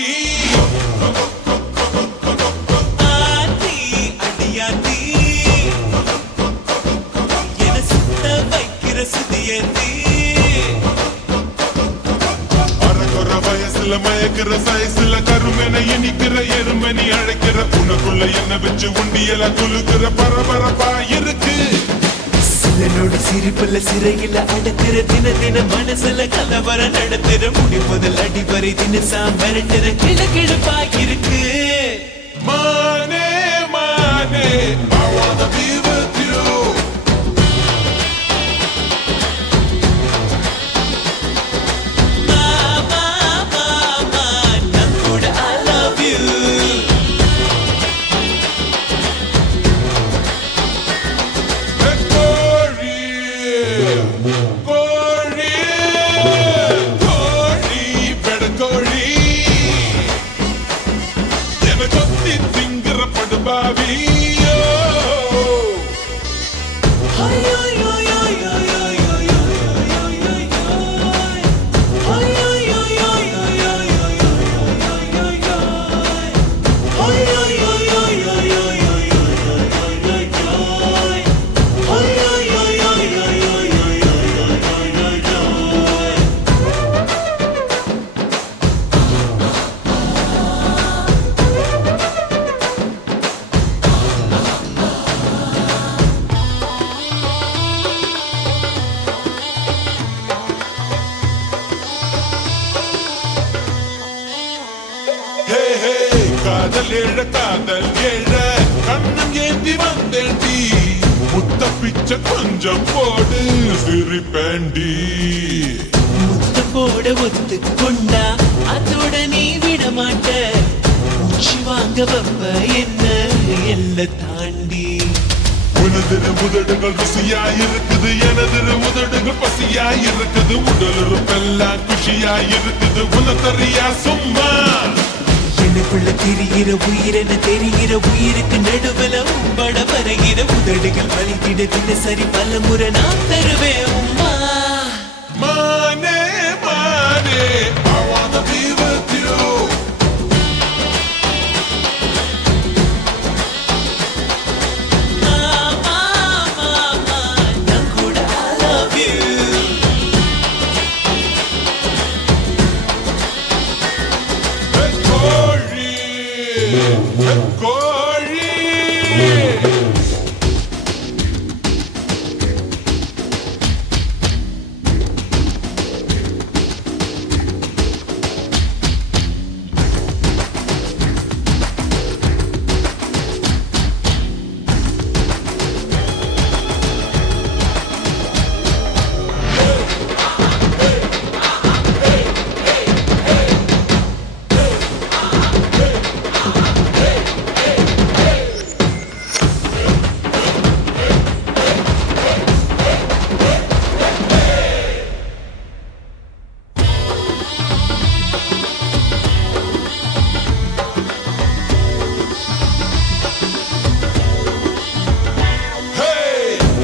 Bobby ஆத்தி அடியாத்தி என சுத்த வைக்கிற சுதியத்தி அறகுற வயசுல மயக்கிற சயசுல கருமென இனிக்கிற எருமணி அழைக்கிற உனக்குள்ள என்ன வச்சு உண்டியல குலுக்கிற பரபரப்பா இருக்கு சிலனோடு சிரிப்புல சிறையில அடக்கிற தின தின மனசுல கலவர நடத்துற முடி முதல் அடிவரை தினசா மிரட்டுற கிழக்கிழப்பா இருக்கு மானே மானே I wanna be with you மாமா மாமா நான் கூட I love you கோழி கோழி பெடகோழி என கொத்தி திங்கிற படுபாவி காதல் ஏழ காதல் ஏழ கண்ணம் ஏந்தி வந்தேண்டி முத்த பிச்சை கொஞ்சம் போடு சிரிப்பேண்டி முத்த போட ஒத்து கொண்டா அதோட நீ விட மாட்ட மூச்சு வாங்க வப்ப என்ன எல்ல தாண்டி உனதிரு உதடுகள் ருசியா இருக்குது எனதிரு உதடுகள் பசியா இருக்குது உடல் உறுப்பெல்லாம் குஷியா இருக்குது உனத்தறியா சும்மா எனக்குள்ள தெரிகிற உயிரென தெரிகிற உயிருக்கு நடுவுல உம்பட வருகிற உதடுகள் வலித்திட தினசரி பல முறை நான் தருவேன் உம்மா மானே மானே I wanna be with you மாமா மாமா நான் கூட I love you கோழி கோழி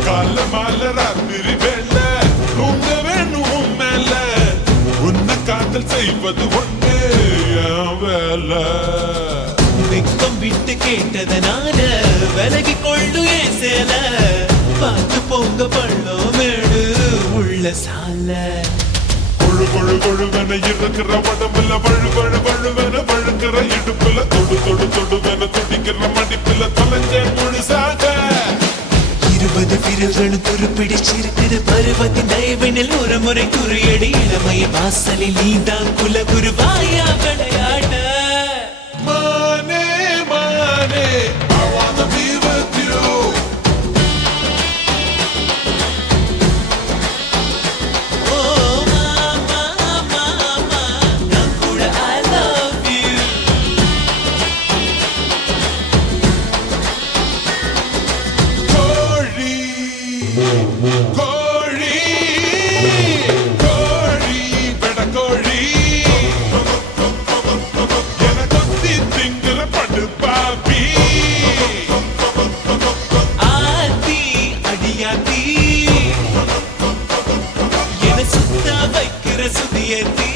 கால மால ராத்திரி வேள தூங்க வேணும் மேல உன்னை காதல் செய்வது ஒண்ணு என் வேலை வெக்கம் விட்டு கேட்டதனால விலகி கொள்ளு ஏன் சேல பார்த்து போங்க பள்ளம் மேடு உள்ள சால கொழு கொழு கொழுவென இருக்கிற உடம்புல வழு வழு வழுவென வழுக்கிற இடுப்புல தொடு தொடு தொடுவென துடிக்கிற மடிப்புல தொலைஞ்ச முழுசாக 20 விரல்களும் துருப்பிடிச்சிருக்கிற பருவத்தின் தயவினில் ஒரு முறை குறியடி இளமைய வாசலில் நீதான் குலகுருவாயா விளையாட மானே மானே I wanna be with you ஓ மாமா மாமா நான் கூட I love you கோழி கோழி கோழி பெடகோழி என கொத்தி திங்கிற படுபாவி ஆத்தி அடியாத்தி என சுத்த வைக்கிற சுதியத்தி